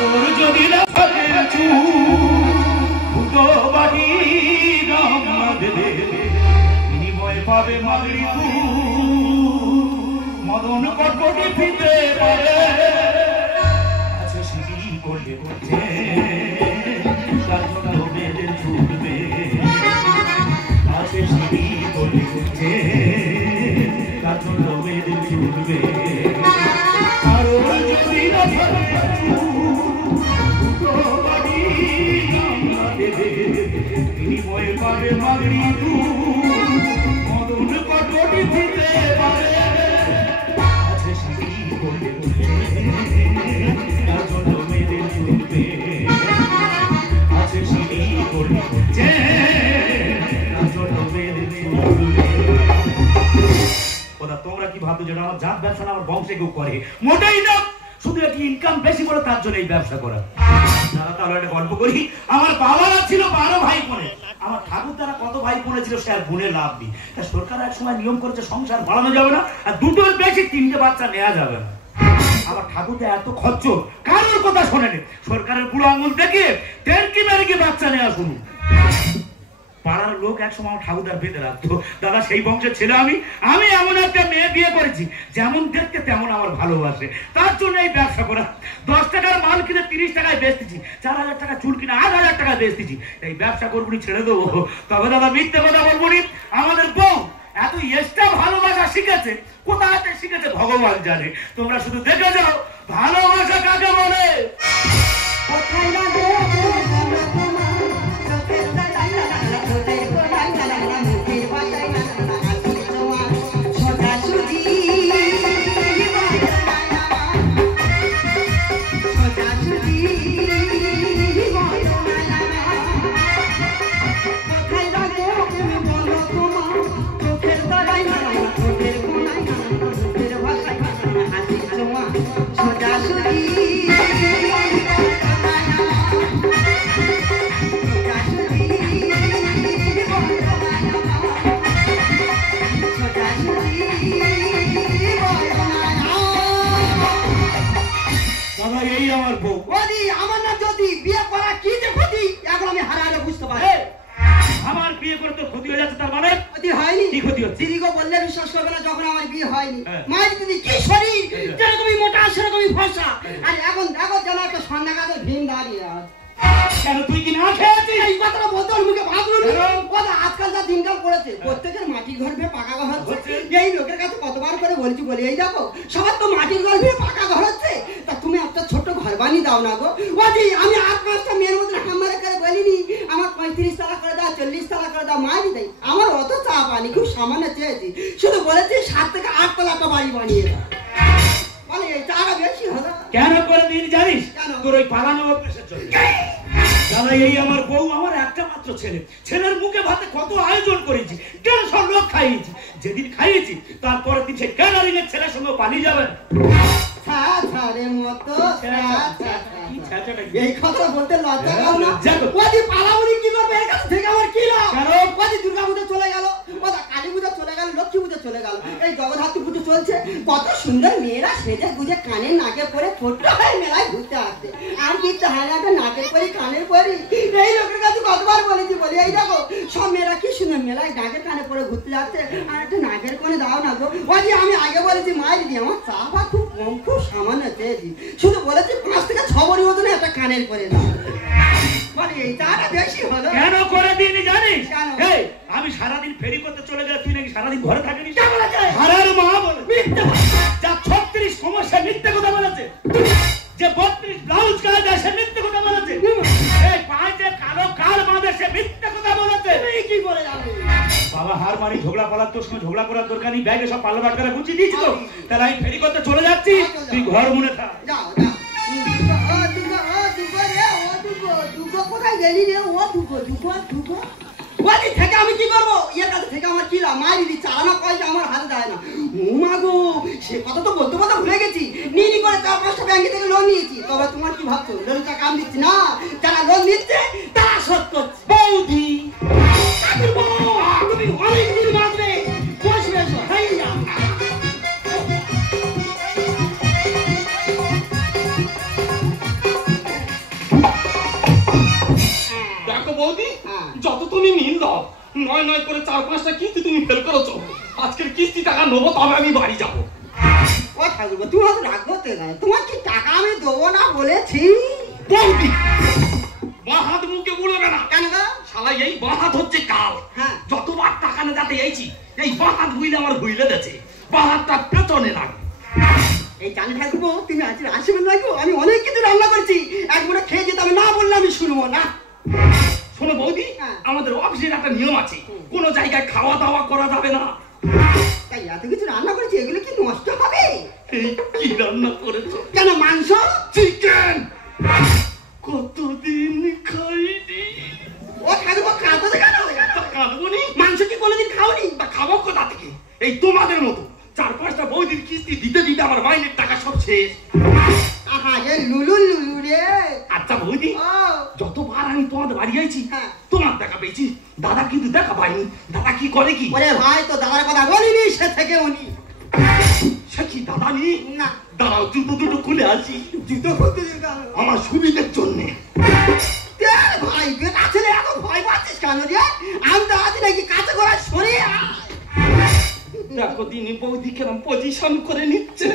কারোর যদি না থাকে ফুটো বাড়ি দেবে বিনিময়ে পাবে মাগরি তু মদন কটকটি ফিরতে পারে আছে শিবির করলে করছে তার জন্য মেয়েদের ছুটবে আছে শিবির করলে করছে তার জন্য মেয়েদের ছুটবে কারোর যদি না বিনিময়ে পাবে মাগরি তু মদন কটকটি ফিরতে পারে আছে শিবির করলে করছে তার জন্য মেয়েদের ছুটবে আছে শিবির করলে করছে তার জন্য মেয়েদের ছুটবে। ওরা তোমরা কি ভাবছো যেটা আমার জাত ব্যবসা আমার বংশে কেউ করে? মোটেই না, শুধু একটি ইনকাম বেশি করে তার জন্য এই ব্যবসা করা। তারা তাহলে একটা গল্প করি, আমার বাবারা ছিল 12 ভাই বোনে, আমার ঠাকুর তারা কত ভাই বোনে ছিল সে আর গুণে লাভ নেই। সরকার এক সময় নিয়ম করেছে সংসার বাড়ানো যাবে না, আর দুটোর বেশি 3টে বাচ্চা নেওয়া যাবে না। আমার ঠাকুরটা এত খরচর, কারোর কথা শোনেনি, সরকারের বুড়ো আঙুল দেখে টেরকি মেরকি বাচ্চা নেওয়া শুরু। পাড়ার লোক এক সময় আমার ঠাকুরদার বেঁধে রাখতো, দাদা সেই বংশের ছেলে আমি এমন একটা মেয়ে বিয়ে করেছি যেমন দেখতে তেমন আমার ভালোবাসে, তার জন্য এই ব্যবসা করা। 10 টাকার মাল কিনে 30 টাকায় বেচতেছি, 4000 টাকা চুল কিনে 8000 টাকা বেচতেছি। এই ব্যবসা করবো ছেড়ে দেবো? তবে দাদা মিথ্যে কথা বলবো নি, আমাদের বউ এত এক্সট্রা ভালোবাসা শিখেছে, কোথায় শিখেছে ভগবান জানে। তোমরা শুধু দেখে যাও ভালোবাসা কাকে বলে। আমার বিয়ে করে তোর ক্ষতি হয়ে যাচ্ছে, তার মানে ক্ষতি হয়নি। কি ক্ষতি হচ্ছে? দিদি গো বললে বিশ্বাস করবে না, যখন আমার বিয়ে হয়নি মায়ের দিদি কি শরীর, যেরকমই মোটা সেরকমই ফর্সা, আর এখন দেখো যেন একটা সন্ধ্যা কাজে ভিন দাঁড়িয়ে আছে। কেন তুই কি না খেয়েছিস? এই কথাটা বলতে ওর মুখে ভাবলো কথা। আজকাল যা দিনকাল পড়েছে, প্রত্যেকের মাটির ঘর ভেবে পাকা ঘর হচ্ছে। এই লোকের কাছে কতবার করে বলছি, বলি এই দেখো সবার তো মাটির ঘর ভেবে পাকা ঘর হচ্ছে, তা তুমি একটা ছোট্ট ঘর বানিয়ে দাও না গো। ওদি আমি 8-5টা মেয়ের মধ্যে হাম্মারে করে বলিনি আমার 35 টাকা করে দাও, 40 টাকা করে দাও, মারি দেয়। আমার অত চাপ আনি, খুব সামান্য চেয়েছি, শুধু বলেছি 7 থেকে 8 তলা একটা বাড়ি বানিয়ে দাও। মানে এই টাকা বেশি হলো কেন করে দিন জানিস? তোর ওই পালানো অভ্যাসের জন্য। দাদা এই আমার বউ, আমার একটা মাত্র ছেলে, ছেলের মুখে ভাতে কত আয়োজন করেছি, 150 লোক খাইয়েছি। যেদিন খাইয়েছি তারপরের দিন সেই ক্যাটারিং এর ছেলের সঙ্গে পালিয়ে যাবেন। এই কথা বলতে লজ্জা পাও না? ওদি পালামুনি কি করবে? এর কাছে থেকে আমার কি লাভ? ওদি দুর্গা পূজা চলে গেল, ওদা কালী পূজা চলে গেল, লক্ষ্মী পূজা চলে গেল, এই জগদ্ধাত্রী পুজো চলছে। কত সুন্দর মেয়েরা সেজে গুজে কানে নাকে পরে ছোট্ট হয়ে মেলায় ঘুরতে আসছে। আর কি হয় না নাকের পরি কানের পরি। এই লোকের কাছে কতবার বলেছি, বলি এই দেখো সব মেয়েরা কি সুন্দর মেলায় নাকের কানে পরে ঘুরতে যাচ্ছে, আর একটা নাকের কোণে দাও না গো। ওদি আমি আগে বলেছি মায়ের দিদি আমার চা বা খুব কম, খুব সামান্য চেয়েছি, শুধু বলেছি 5 থেকে 6 বড়ি মতন একটা কানের করে দাও। মানে এই চাটা বেশি হলো কেন করে দিইনি জানিস? এই আমি সারাদিন ফেরি করতে চলে গেলে তুই নাকি সারাদিন ঘরে থাকিস। হারার মা বলে মিথ্যে, যা 36 সমস্যা মিথ্যে কথা বলেছে, যে 32 ব্লাউজ গায়ে দেয় সে মিথ্যে কথা বলেছে, এই পাঁচে কালো কার বাঁধে সে মিথ্যে কথা বলেছে। কি করে যাবে বাবা? হার মারি ঝগড়া পালার তোর সঙ্গে ঝগড়া করার দরকার নেই, ব্যাগে সব পাল্লা বাটকারা গুছিয়ে দিয়েছি তো, তাহলে আমি ফেরি করতে চলে যাচ্ছি, তুই ঘর মনে থাক। যাও যাও। কোথায় গেলি রে? ও দুগো দুগো দুগো ওদি থেকে আমি কি করবো? এর কাছে থেকে আমার কি লাভ? মায়ের দিদি চালানো পয়সা আমার হাতে দেয় না। ও মা গো, সে কথা তো বলতে বলতে ভুলে গেছি। নিনি করে 4-5টা ব্যাংকে থেকে লোন নিয়েছি। তবে তোমার কি ভাবছো লোনটা কাম দিচ্ছি না? যারা লোন নিচ্ছে তারা শোধ করছে। বৌদি তুমি অনেক দিন বাঁচবে, বসবে এসো। তুমি মিল দাও, নয় নয় করে 4-5টা কিস্তি তুমি ফেল করেছো। আজকের কিস্তি টাকা নেবো, তবে আমি বাড়ি যাবো। ও ঠাকুর, তুমি হয়তো রাগ করতে গেলে, তোমার কি টাকা আমি দেবো না বলেছি? বৌদি বাঁ হাত মুখে বলবে না। কেন গো? শালা এই বাঁ হাত হচ্ছে কাল। হ্যাঁ। যতবার টাকা না যাতে এইছি, এই বাঁ হাত বুঝলে আমার ভুইলে দেছে, বাঁ হাতটা পেছনে লাগে। এই জানি ঠাকুর, তুমি আজ আসবেন না গো, আমি অনেক কিছু রান্না করছি, একবারে খেয়ে যেতে আমি না বললে আমি শুনবো না। শোনো বৌদি, আমাদের অফিসের একটা নিয়ম আছে, কোনো জায়গায় খাওয়া দাওয়া করা যাবে না। তাই এত কিছু রান্না করেছি, এগুলো কি নষ্ট হবে? কি রান্না করেছো? কেন মাংস? চিকেন। কতদিন খাইনি। ও ঠাকুর, কাঁদতে কেন? কাঁদবো নি? মাংস কি কোনোদিন খাওনি? তা খাবো কোথা থেকে? এই তোমাদের মতো 4-5টা বৌদির কিস্তি দিতে দিতে আমার মাইনের টাকা সব শেষ। আহা রে লুলু লুলু রে। আচ্ছা বৌদি, যতবার আমি তোমাদের বাড়ি আইছি তোমার দেখা পেয়েছি, দাদা কিন্তু দেখা পাইনি। দাদা কি করে কি? ওরে ভাই, তো দাদার কথা বলিনি, সে থেকে উনি। সে কি দাদা নি? না। দাঁড়াও, জুতো দুটো খুলে আসি। জুতো খুলতে আমার সুবিধের জন্যে। ভাই, বেটা ছেলে এত ভয় পাচ্ছিস কেন রে? আমি তো আছি নাকি কাছে করে সরে। দেখো দিনী বৌদি কেরম পজিশন করে নিচ্ছে।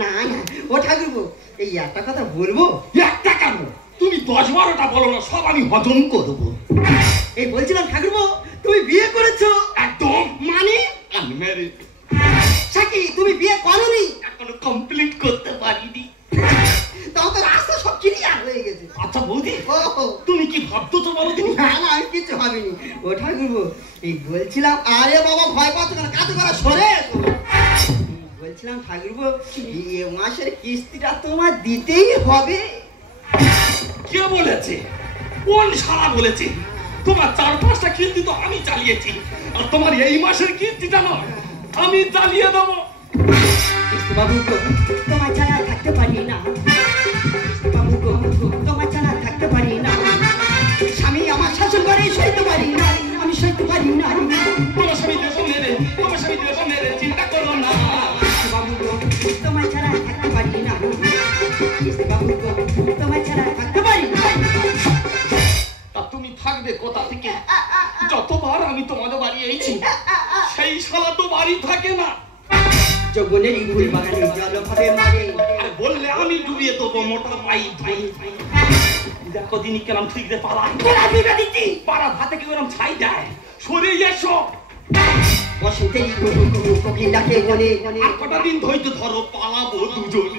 না না, ও ঠাকুর, এই একটা কথা বলবো। একটা কেন, তুমি 10-12টা বলো না, সব আমি হজম করবো। এই বলছিলাম ঠাকুর, তুমি বিয়ে করেছো? একদম। মানে আনম্যারিড। সাকি, তুমি বিয়ে করোনি? এখনো কমপ্লিট করতে পারিনি। তাও তো রাস্তা সব ক্লিয়ার হয়ে গেছে। আচ্ছা বৌদি, ও তুমি কি ভাবতো তো বলো তুমি? না না, আমি কিছু ভাবিনি। ও ঠাকুর, এই বলছিলাম, আরে বাবা ভয় পাচ্ছ কেন, কাছে করে সরে। বলছিলাম ঠাকুর, এ মাসের কিস্তিটা তোমার দিতেই হবে। কে বলেছে? কোন শালা বলেছে? তোমার 4-5টা কিস্তি তো আমি চালিয়েছি, আর তোমার এই মাসের কিস্তিটা নয়, আমি চালিয়ে দেবো। বাবু গো, তোমার ছাড়া থাকতে পারি না। বাবু গো, তোমার ছাড়া থাকতে পারি না। স্বামী আমার শাসন করে সইতে পারি না, আমি সইতে পারি না। তোমার স্বামী দেবো মেরে, তোমার স্বামী দেবো মেরে, চিন্তা করো না। বাবু গো, তোমার ছাড়া থাকতে পারি না। বাবু গো, তোমার ছাড়া থাকতে পারি না। তা তুমি থাকবে কোথা থেকে? যতবার আমি তোমাদের বাড়ি এইছি, সেই শালা তো বাড়ি থাকে না। যৌবনের এই ফুল বাগানে জলভাবে মারে। আর বললে আমি ডুবিয়ে দেবো মোটা পাইপ ধরে। দেখো দিনই কেমন ঠিক রে পালা। পাড়া ভাতে কি ওরম ছাই দেয়? সরে এসো। বসন্তের কোকিল ডাকে বনে। আর কটা দিন ধৈর্য ধরো, পালাবো দুজন।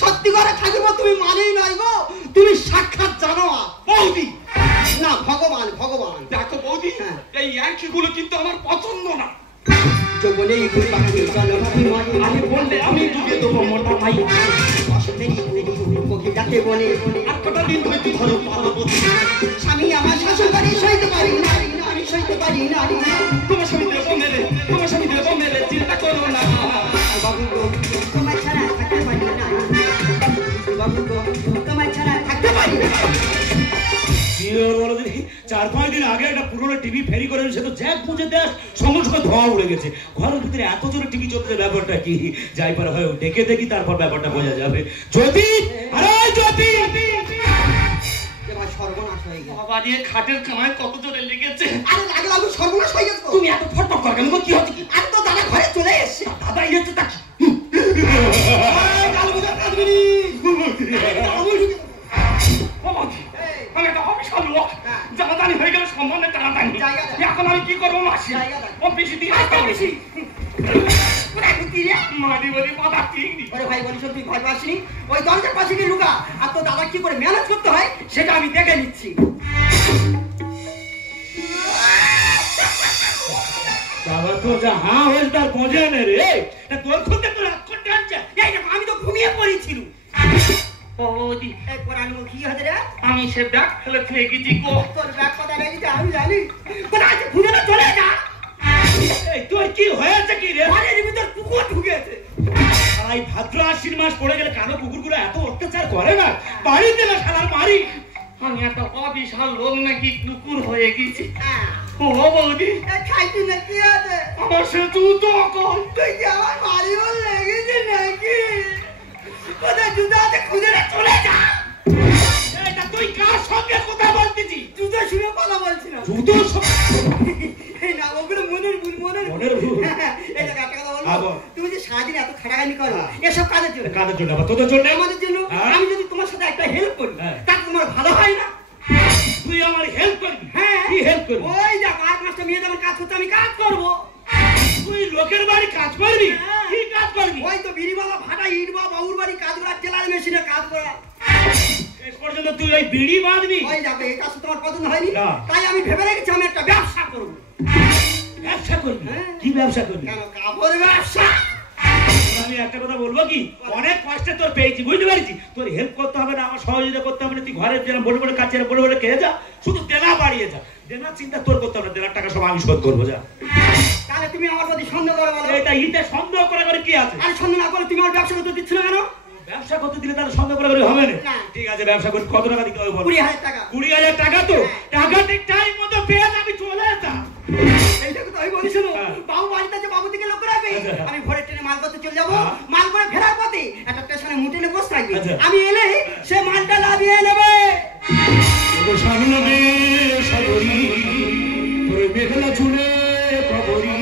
সত্যি করে ঠাকুর, তুমি মানেই নয় গো, তুমি সাক্ষাৎ জানো বৌদি। না, ভগবান ভগবান। দেখো বৌদি, এই অ্যাঙ্কিগুলো কিন্তু আমার পছন্দ না। যৌবনের এই ফুল বাগানে জলভাবে মারে। আমি বললে আমি ডুবিয়ে দেবো মোটা পাইপ। বসন্তের কোকিল ডাকে বনে। আর কটা দিন ধৈর্য ধরো, পালাবো। স্বামী আমার শাসন করে সইতে পারি না, আমি সইতে পারি না। তোমার স্বামী দেবো মেরে, তোমার স্বামী দেবো মেরে, চিন্তা করো না। বাবু গো, তোমার ছাড়া থাকতে পারি না। বাবু গো, তোমার ছাড়া থাকতে পারি না। 4-5 দিন আগে একটা পুরোনো টিভি ফেরি করেন, সে তো জ্যাক বুঝে দেয়, সঙ্গে সঙ্গে ধোঁয়া উড়ে গেছে। ঘরের ভিতরে এত জোরে টিভি চলতে, ব্যাপারটা কি? যাই পারে হয় ডেকে দেখি, তারপর ব্যাপারটা বোঝা যাবে। জ্যোতি, আরে জ্যোতি, এবার সর্বনাশ হয়ে গেছে। বাবা রে, খাটের কানায় কত জোরে লেগেছে। আরে লাগে লাগু, সর্বনাশ হয়ে গেছে। তুমি এত ফটফট কর কেন? কি হচ্ছে? আরে তো দাদা ঘরে চলে এসেছে। দাদা এসেছে তা কি? আমি একটা অফিসার লোক, জানাজানি হয়ে গেলে সম্বন্ধে টানাটানি। এখন আমি কি করবো মাসি? অফিসে দিয়ে আসতে বেশি মারি বলি কথা ঠিক নেই। ওরে ভাই বলিস, তুই ভয় পাসনি? ওই দরজার পাশে গিয়ে লুকা, আর তো দাদা কি করে ম্যানেজ করতে হয় সেটা আমি দেখে নিচ্ছি। বাবা তো যা হা হয়েছে তার বোঝে নে রে। তোর খুঁজতে তো রাত করতে হচ্ছে। এই দেখো, আমি তো ঘুমিয়ে পড়েছিল। বৌদি, কি হতে রে? আমি সে ব্যাগ ফেলে থেকে গেছি গো। তোর ব্যাগ কথা রেখেছি আমি জানি। কোথায় আছে? খুঁজে না, চলে যা। তোর কি হয়েছে কি রে? বাড়ির ভিতর কুকুর ঢুকেছে। এই ভাদ্র আশ্বিন মাস পড়ে গেলে কালো কুকুরগুলো এত অত্যাচার করে না, বাড়িতে না শালার মারি। আমি একটা অবিশাল লোক নাকি কুকুর হয়ে গেছি। ও বৌদি, খাইছি না, কি আছে? আমার সে জুতো কল। তুই কি আমার বাড়ি বল লেগেছে নাকি? কোথায় জুতো আছে? খুঁজে না, চলে যা। তুমি যে সারাদিন এত খাটাখানি করো এসব কাজের জন্য। কাদের জন্য? আবার তোদের জন্য? আমাদের জন্য। আমি যদি তোমার সাথে একটা হেল্প করি তাতে তোমার ভালো হয় না? তুই আমার হেল্প করবি? হ্যাঁ। কি হেল্প করবি? ওই দেখো আর 5টা মেয়ে যখন কাজ করতে আমি কাজ করবো। তুই লোকের বাড়ি কাজ করবি? কি কাজ করবি? ওই তো বিড়ি বাবা ফাটা ইট বা বাবুর বাড়ি কাজ করা, টেলার মেশিনে কাজ করা। শেষ পর্যন্ত তুই ওই বিড়ি বাঁধবি? ওই দেখো এই কাজ তোমার পছন্দ হয়নি, না। তাই আমি ভেবে রেখেছি আমি একটা ব্যবসা করবো। ব্যবসা করবি? কি ব্যবসা করবি? কেন? কাপড় ব্যবসা। আমি একটা কথা বলবো কি, অনেক কষ্টে তোর পেয়েছি, বুঝতে পারছি। তোর হেল্প করতে হবে না, আমার সহযোগিতা করতে হবে না। তুই ঘরে যেন বড় বড় কাজ বড় বড় খেয়ে যা, শুধু দেনা বাড়িয়ে যা। দেনার চিন্তা তোর করতে হবে না, দেনার টাকা সব আমি শোধ করবো। যা। তাহলে তুমি আমার প্রতি সন্দেহ করে বলো? এটা ইতে সন্দেহ করে কি আছে? আরে সন্দেহ না করে তুমি আমার ব্যবসা করতে দিচ্ছ না কেন? ব্যবসা করতে দিলে তাহলে সন্দেহ করে হবে না? ঠিক আছে, ব্যবসা করি। কত টাকা দিতে হবে বল? 20,000 টাকা। 20,000 টাকা? তো টাকা ঠিক টাইম মতো পেয়ে যাবি, চলে যা। এইটাকে তো আমি বলছি না, বাবু বাড়িতে আছে, বাবু থেকে লোক রাখবে। আমি ভোরের ট্রেনে মাল করতে চলে যাবো, মাল করে ফেরার পথে একটা স্টেশনে মুটেলে বসে থাকবে। আমি এলে সে মালটা লাভিয়ে নেবে। সামনে সাগরী তোর মেঘলা চুলে কবরী,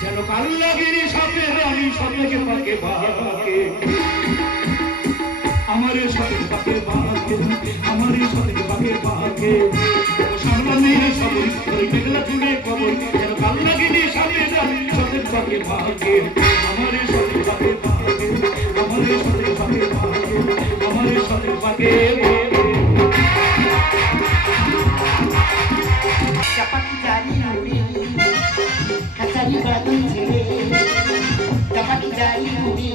যেন কাল লাগেনি সাপে রানী সাপেকে পাকে পাকে, আমারে সাপে পাকে পাকে, আমারে সাপে পাকে পাকে। সামনে সাগরী তোর মেঘলা চুলে কবরী, যেন কাল লাগেনি সাপে রানী সাপেকে পাকে পাকে, আমারে সাপে পাকে পাকে, আমারে সাপে পাকে পাকে, আমারে সাপে পাকে পাকে। চাপাতি জারি উড়ি কাছারি বাদুন ছেড়ে, চাপাতি জারি উড়ি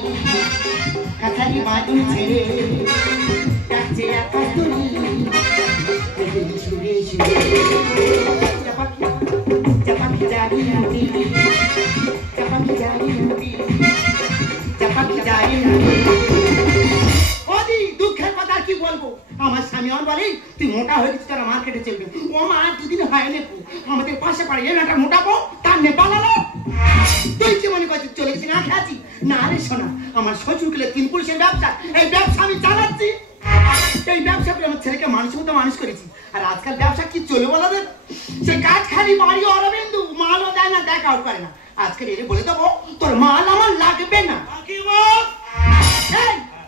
কাছারি বাদুন ছেড়ে, ডাকছে আকাশ তরি সুরে সুরে। চাপাতি জারি উড়ি, চাপাতি জারি উড়ি, চাপাতি জারি উড়ি। ওদি দুঃখের কথা কি বলবো, আমার স্বামী আমার বলে তুই মোটা হয়ে গেছিস, তারা মার্কেটে চলবে। ও মা দুদিন হয় নেপু, আমাদের পাশে পাড়ে এর একটা মোটা বউ, তার নেপাল আলো। তুই কি মনে করছিস চলে গেছি না খেয়েছি? না রে শোনা, আমার শ্বশুর গেলে 3 পুরুষের ব্যবসা, এই ব্যবসা আমি চালাচ্ছি। এই ব্যবসা করে আমার ছেলেকে মানুষের মতো মানুষ করেছি। আর আজকাল ব্যবসা কি চলে বলো দেন, সে কাজ খালি বাড়ি অরবিন্দু, মালও দেয় না, দেখাও করে না। আজকাল এর বলে দেবো তোর মাল আমার লাগবে না।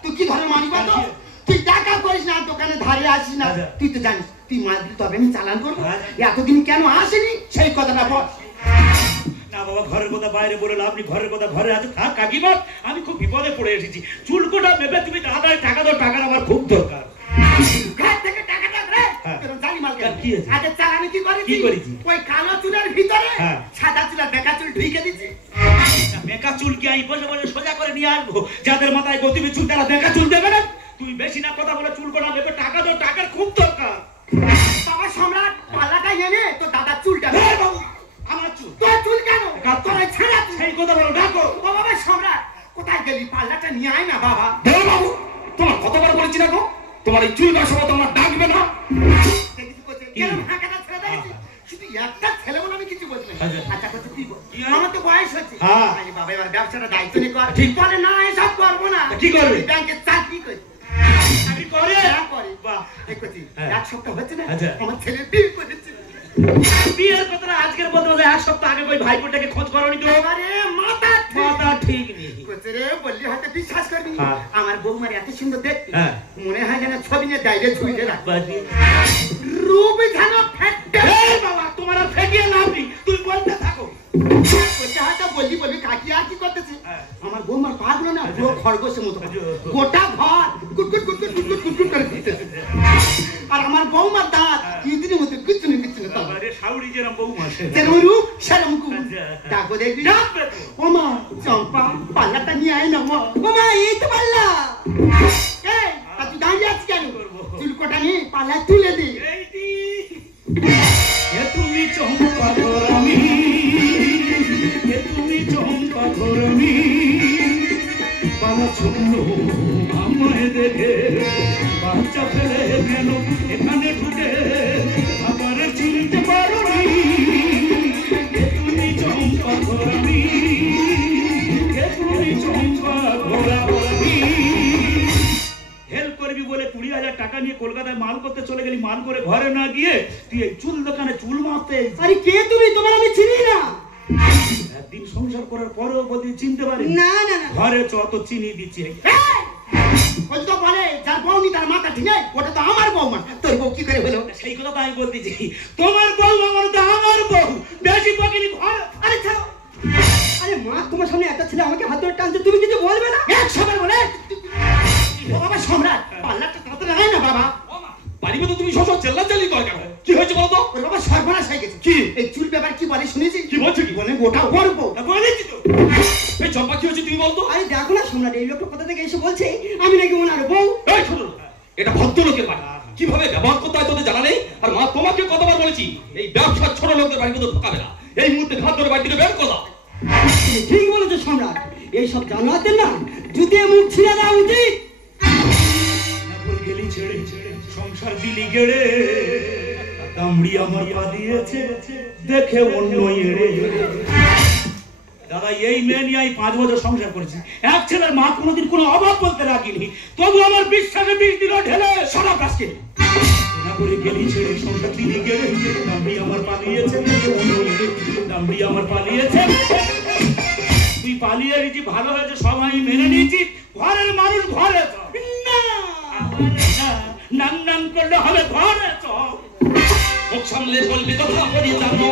তুই কি ধরনের মানুষ বলতো? তুই টাকা করিস না, দোকানে ধারে আসিস না। তুই তো জানিস তুই মাল দিতে হবে, আমি চালান করবো। এতদিন কেন আসেনি সেই কথাটা বল। না বাবা, ঘরের কথা বাইরে বলে লাভ নেই, ঘরের কথা ঘরে আছে। থাক কাকিমা, আমি খুব বিপদে পড়ে এসেছি। চুলকোটা ভেবে তুমি তাড়াতাড়ি টাকা দাও, টাকার আমার খুব দরকার। ঘর থেকে টাকা দাও রে, জানি মাল কি আছে? আগে চাল আমি কি করেছি? ওই কালো চুলের ভিতরে সাদা চুলের বেকা চুল ঢুকে দিচ্ছি। বেকা চুল কি আমি বসে বসে সোজা করে নিয়ে আসবো? যাদের মাথায় গতিবে চুল তারা বেকা চুল দেবে না। তুই বেশি না কথা বলে চুলকোটা ভেবে টাকা দাও, টাকার খুব দরকার। বাবা সম্রাট, পাল্লাটা এনে তো দাদার চুলটা। বাবু আমার চুল? তোর চুল কেন? তোর ছেঁড়া সেই কথা বলো, ডাকো। ও বাবা সম্রাট, কোথায় গেলি? পাল্লাটা নিয়ে আয় না বাবা। বাবু তোমার কতবার বলেছি না গো, তোমার এই চুল বাসা তোমার ডাকবে না। শুধু একটা ছেলে বলে আমি কিছু বলছি না। আচ্ছা কথা তুই বল, কি হয়? আমার তো বয়স হচ্ছে। আরে বাবা এবার ব্যবসাটা দায়িত্ব নিয়ে কর। ঠিক বলে না এসব করবো না। কি করবি? ব্যাংকে চাকরি করি। আমি করে করে বাহ দেখছি এক সপ্তাহ হচ্ছে না, আচ্ছা। আমার ছেলে বিয়ে করেছে। বিয়ের কথাটা আজকের বলতে বলতে এক সপ্তাহ আগে ওই ভাইপোটাকে খোঁজ করনি তো? আরে মাথা মাথা ঠিক নেই। কইছে রে, বললি হয়তো বিশ্বাস করবি। হ্যাঁ। আমার বৌমার এত সুন্দর দেখতে, হ্যাঁ। মনে হয় যেন ছবি নিয়ে ডাইরে ঝুলিয়ে রাখবে। বাজি। রূপ যেন ফেটে। এই বাবা, তোমার আর ফেকিয়ে লাভ নেই, তুই বলতে থাকো। কইছে হয়তো বললি কাকি আর কি করতেছে। হ্যাঁ। আমার বৌমার পাগুলো না পুরো খরগোশের মতো, গোটা ঘর গুটগুট গুটগুট গুটগুট গুটগুট করে দিতেছে। আর আমার বৌমার দাঁত ইঁদুরের মতো কিচ্ছু নেই। বাবারে শাউরি যেরকম বউ মাসে। যেরকম রূপ সেরকম গুণ। ডাকো দেখবি? ডাকবে তো। ওমা চম্পা, পাল্লাটা নিয়ে আয় না মা। ওমা এই তো পাল্লা। এই তা তুই দাঁড়িয়ে আছিস কেন? চুলকোটা নিয়ে পাল্লা তুলে দে। এইটি এ তুমি চম্পা ঘরমি, এ তুমি চম্পা ঘরমি, পালা শূন্য আমায় দেখে বাচ্চা ফেলে কেন এখানে ঢুকে আবার চিনতে পারোনি। এ তুমি চম্পা ঘরমি, এ তুমি চম্পা ঘরমি। হেল্প করবি বলে 20,000 টাকা নিয়ে কলকাতায় মাল করতে চলে গেলি, মাল করে ঘরে না গিয়ে তুই এই চুল দোকানে চুল মারতে। আরে কে তুমি? তোমার আমি চিনি না। দিন সংসার করার পরেও বৌদি চিনতে পারে না না না ঘরে যত চিনি দিচ্ছি ওই তো বলে যার বউনি তার মাথা ঠিক নেই, ওটা তো আমার বউমা। তোর বউ কি করে হলো? সেই কথা তো আমি বলতেছি, তোমার বউ আমার তো আমার বউ, বেশি বকিনি ঘর। আরে ছাড়ো। আরে মা, তোমার সামনে একটা ছেলে আমাকে হাত ধরে টানছে, তুমি কিছু বলবে না? এক সবার বলে ও বাবা সম্রাট, পাল্লাটা কত লাগাই না বাবা। বাড়ি মতো তুমি সব চেল্লাচাল্লি কর কেন? কি হয়েছে বলো তো? ওর বাবা সর্বনাশ হয়ে গেছে। কি? এই চুল ব্যাপার কি বলে শুনেছি? কি বলছে কি? বলে গোটা ওর বউ। বলেছি তো। এই চম্পা কি হয়েছে তুমি বলতো? আরে দেখো না সম্রাট, এই লোকটা কোথা থেকে এসে বলছে আমি নাকি ওনার বউ। এই শোনো, এটা ভদ্রলোকের বাড়ি, কিভাবে ব্যবহার করতে হয় তোদের জানা নেই? আর মা তোমাকে কতবার বলেছি এই ব্যবসা ছোট লোকদের বাড়ি মতো ঢোকাবে না। এই মুহূর্তে ঘাট ধরে বাড়ি থেকে বের করে দাও। ঠিক বলেছো সম্রাট, এইসব জানোয়ারদের না জুতিয়ে মুখ ছিঁড়ে দেওয়া উচিত। গেলি ছেড়ে সংসার দিলি গেড়ে, দামড়ি আমার পা দিয়েছে দেখে অন্য এড়ে। দাদা এই মেয়ে নিয়ে আমি 5 বছর সংসার করেছি, এক ছেলের মা কোনোদিন কোনো অভাব বলতে রাখিনি, তবু আমার বিশ্বাসে বিষ দিল ঢেলে। সরাব রাজকে। না করে গেলি ছেড়ে সংসার দিলি গেড়ে, দামড়ি আমার পালিয়েছে দেখে অন্য এড়ে, দামড়ি আমার পালিয়েছে। তুই পালিয়ে গেছি ভালো হয়েছে, সবাই মেনে নিয়েছি, ঘরের মানুষ ঘরে না নাম নাম করলে হবে ঘরে মুখ সামলে বলবি কথা বলি জানো।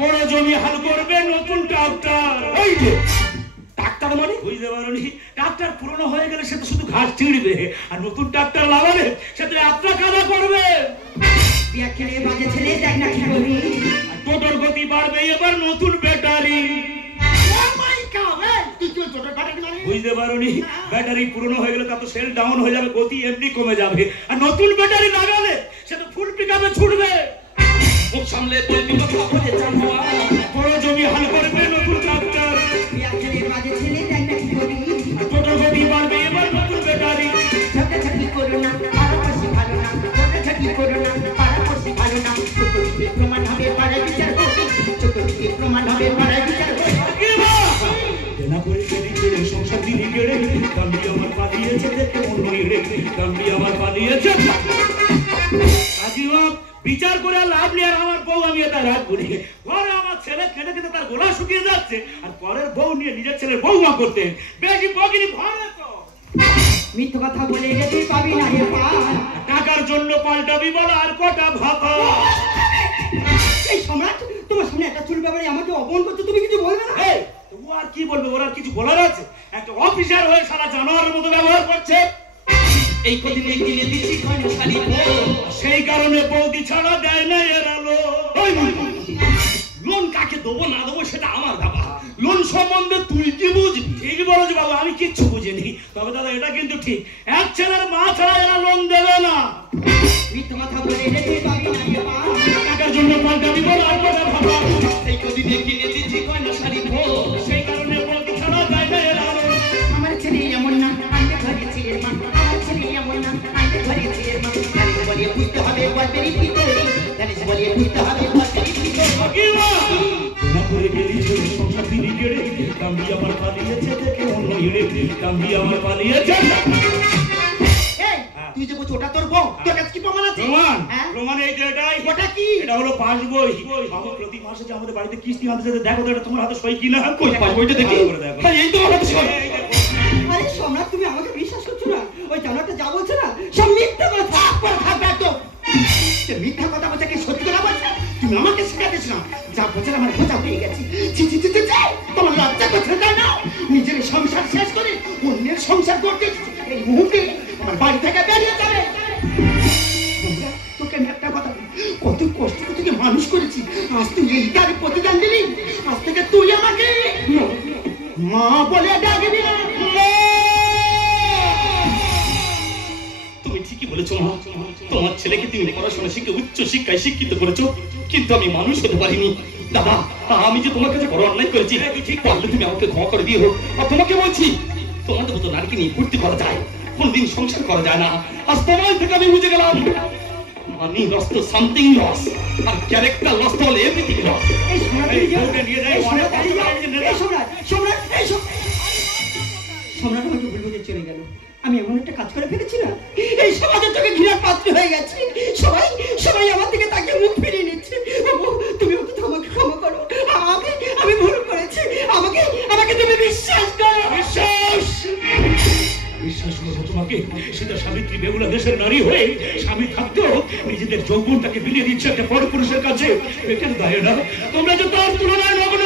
বড় জমি হাল করবে নতুন ট্রাক্টর। এই যে ডাক্তার মানে বুঝতে পারোনি, ট্রাক্টর পুরনো হয়ে গেলে সে তো শুধু ঘাস ছিঁড়বে, আর নতুন ট্রাক্টর লাগালে সে তো যাত্রা কাদা করবে। বিয়া খেলে বাজে ছেলে দেখ না কি করি, আর টোটোর গতি বাড়বে এবার নতুন ব্যাটারি। বুঝতে পারোনি, ব্যাটারি পুরনো হয়ে গেলে তা তো সেল ডাউন হয়ে যাবে, গতি এমনি কমে যাবে, আর নতুন ব্যাটারি লাগালে সে তো ফুল পিকআপে ছুটবে। মুখ সামলে বলবি কথা বলি জানো। বড় জমি হাল করবে নতুন ট্রাক্টর, বিয়া খেলে বাজে ছেলে দেখ না কি করি, আর টোটোর গতি বাড়বে এবার নতুন ব্যাটারি। ঝগড়াঝাটি করো না, পাড়াপড়শি ভালো না, ঝগড়াঝাটি করো না, পাড়াপড়শি ভালো না, চতুর্দিকে প্রমাণ হবে পাড়ায় বিচার হবে, চতুর্দিকে প্রমাণ হবে পাড়ায় বিচার হবে। না করে গেলি ছেড়ে সংসার দিলি গেড়ে, দামড়ি আমার পালিয়েছে দেখে অন্য এড়ে, দামড়ি আমার পালিয়েছে। আজিও বিচার করে লাভ নেই, আর আমার বউ আমি এটা রাখবো নি। ঘরে আমার ছেলে খেতে খেতে তার গলা শুকিয়ে যাচ্ছে, আর পরের বউ নিয়ে নিজের ছেলের বউমা করতে বেশি বকিনি ঘরে তো। মিথ্যা কথা বলে রে তুই পাবি না রে পার, টাকার জন্য পাল্টাবি বল আর কটা ভাতা। এই সম্রাট, তোমার সামনে একটা চুল ব্যাপারে আমাকে অপমান করছে, তুমি কিছু বলবে না? এই ও আর কি বলবে, ওর আর কিছু বলার আছে? একটা অফিসার হয়ে সারা জানোয়ারের মতো ব্যবহার করছে। এই কদিন কিনে দিচ্ছি কয়না শাড়ি, সেই কারণে বৌদি ছাড়া দেয় না এর আলো। লোন কাকে দেবো না দেবো সেটা আমার ব্যাপার, লোন সম্বন্ধে তুই কি বুঝবি? ঠিক বলেছো বাবু, আমি কিচ্ছু বুঝিনি, তবে দাদা এটা কিন্তু ঠিক, এক ছেলের মা ছাড়া এরা লোন দেবে না। মিথ্যা কথা বলে রে তুই পাবি না রে পার, টাকার জন্য পাল্টাবি বল আর কটা ভাতা। এই কদিন কিনে দিচ্ছি কয়না শাড়ি, সেই কারণে বৌদি ছাড়া দেয় না এর আলো। আমার ছেলে এমন না, আমি ঘরে ছেলের মা, আমার ছেলে এমন না, আমি ঘরে ছেলের মা, জানিস বলিয়ে বুঝতে হবে গল্পেরই ভিতরে, জানিস বলিয়ে বুঝতে হবে গল্পেরই ভিতরে। না করে গেলি ছেড়ে সংসার দিলি গেড়ে, দামড়ি আমার পালিয়েছে দেখে অন্য এড়ে, দামড়ি আমার পালিয়েছে। এই তুই যে বলছিস ওটা তোর বউ, তোর কাছে কি প্রমাণ আছে? প্রমাণ? হ্যাঁ? প্রমাণ এই যে এটাই। ওটা কি? এটা হলো পাস বই। বাবা প্রতি মাসে যে আমাদের বাড়িতে কিস্তি আনতে যেতে, দেখো তো এটা তোমার হাতে সই কিনা। কই পাস বইটা দেখি। ভালো করে দেখো। এই তো আমার হাতে সই। আরে সম্রাট, তুমি আমাকে বিশ্বাস করছো না? ওই জানোয়ারটা যা বলছে না সব মিথ্যা কথা। থাকবে একদম। সে মিথ্যা কথা বলছে কি সত্যি কথা বলছে? তুমি আমাকে শেখাতেছ না, যা বলছে আমার বোঝা হয়ে গেছে। ছি ছি ছি ছি ছি, তোমার লজ্জা করছে তাই না? নিজের সংসার শেষ করে অন্যের সংসার করতে এই মুহূর্তে আমার বাড়ি থেকে বেরিয়ে যাবে। বন্ধুরা, তোকে আমি একটা কথা বলি, কত কষ্ট করে তোকে মানুষ করেছি, আজ তুই এই তার প্রতিদান দিলি। আজ থেকে তুই আমাকে মা বলে ডাকবি না। তুমি ঠিকই বলেছো মা, তোমার ছেলেকে তুমি পড়াশোনা শিখে উচ্চ শিক্ষায় শিক্ষিত করেছো, কিন্তু আমি মানুষ হতে পারিনি। দাদা, আমি যে তোমার কাছে বড় অন্যায় করেছি, ঠিক পারলে তুমি আমাকে ক্ষমা করে দিও। আর তোমাকে বলছি, তোমাদের মতো নারীকে নিয়ে ফুর্তি করা যায়, কোনদিন সংসার করা যায় না। আজ তোমার থেকে আমি বুঝে গেলাম, মানি লস তো সামথিং লস, আর ক্যারেক্টার লস তো হল এভরিথিং লস। এই সম্রাট, এই বউকে নিয়ে যাই, অনেক কষ্ট করে এই নিজের নেতা। সম্রাট, সম্রাট, এই সম্রাট আমাকে ভুল বুঝে চলে গেল। আমি এমন একটা কাজ করে ফেলেছি না, এই সমাজের চোখে ঘৃণার পাত্র হয়ে গেছি। সবাই সবাই আমার দিকে তাকিয়ে মুখ ফিরিয়ে নিচ্ছে। বাবু, তুমি আমাকে ক্ষমা করো, আমি ভুল করেছি। আমাকে আমাকে তুমি বিশ্বাস করো। বিশ্বাস করবো তোমাকে? সেটা সাবিত্রী বেহুলা দেশের নারী হয়ে স্বামী থাকতেও নিজেদের যৌবনটাকে বিলিয়ে দিচ্ছে একটা পরপুরুষের কাছে। এটা দায় না? তোমরা যে তার তুলনায় নগ্ন।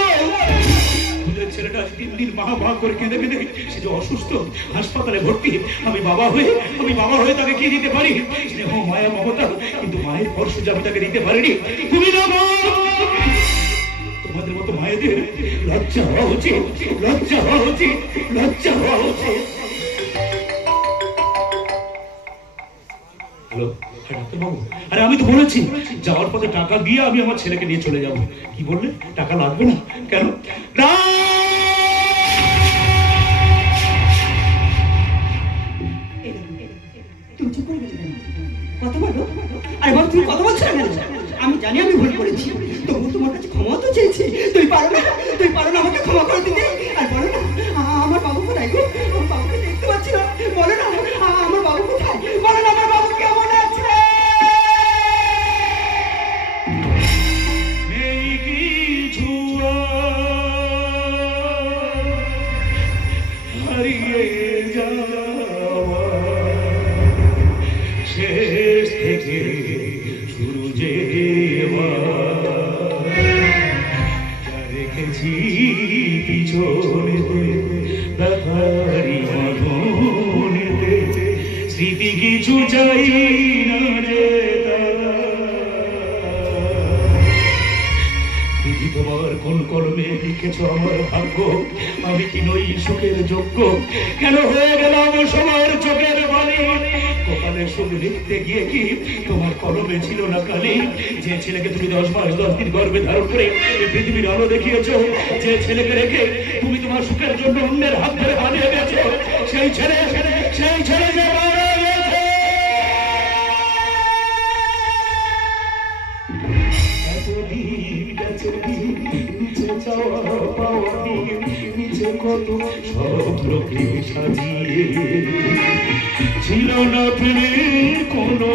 ছেলেটা 3 দিন মা করে কেঁদে কেঁদে সে যে অসুস্থ, হাসপাতালে ভর্তি। আমি বাবা হয়ে তাকে কি দিতে পারি? স্নেহ, মায়া, মমতা, কিন্তু মায়ের স্পর্শ যে আমি তাকে দিতে পারিনি। তুমি না মা। তোমাদের মতো মায়েদের লজ্জা হওয়া উচিত, লজ্জা হওয়া উচিত, লজ্জা হওয়া উচিত। হ্যালো, ডাক্তারবাবু, আরে আমি তো বলেছি যাওয়ার পথে টাকা দিয়ে আমি আমার ছেলেকে নিয়ে চলে যাব। কি বললে? টাকা লাগবে না? কেন? না, তুমি চুপ করে গেলে কেন? কথা বলো। আরে বাবা, তুমি কথা বলছো না কেন? আমি জানি আমি ভুল করেছি, তবু তোমার কাছে ক্ষমা তো চেয়েছি। তুমি পারো না আমাকে ক্ষমা করে দিতে? আর বলো না আমার বাবু কোথায় গো? আমার বাবুকে দেখতে পাচ্ছি না। বলো না আমার বাবু কোথায়? বলো না আমার বাবু কেমন আছে? নেই কিছু হারিয়ে যাওয়া, শেষ থেকে শুরু যে রেখেছি পিছনে ব্যথারি মধুনিতে, স্মৃতি কিছু চাই না রে তারা। দিদি, তোমার কোন কলমে লিখেছ আমার ভাগ্য? আমি কি নই সুখের যোগ্য? কেন হয়ে গেলাম সবার চোখের বালি? কপালের সুখ লিখতে গিয়ে কি তোমার কলমে ছিল না কালি? যে ছেলেকে তুমি 10 মাস 10 দিন গর্ভে ধারণ করে এই পৃথিবীর আলো দেখিয়েছ, যে ছেলেকে রেখে তুমি তোমার সুখের জন্য অন্যের হাত ধরে বানিয়ে গেছো, সেই ছেলে যে মারা গেছে। নিচে চাওয়া পাওয়া দিয়ে নিচে কত স্বপ্নকে সাজিয়ে ছিল না প্রেমের কোনো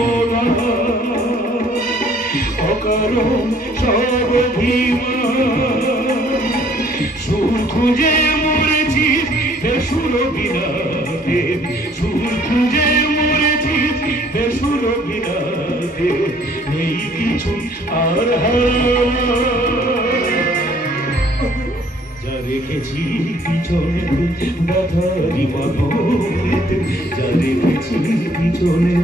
অকারণ সব অভিমান। সুর খুঁজে মরেছি বেসুর বিরাতে, সুর খুঁজে মরেছি বেসুর বিরাতে। নেই কিছু আর যা রেখেছি পিছনে বাধারি বাঁধনেতে, যা রেখেছি পিছনে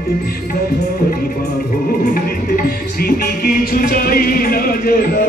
বাধারি বাঁধনেতে, স্মৃতি কিছু চাই না যারা।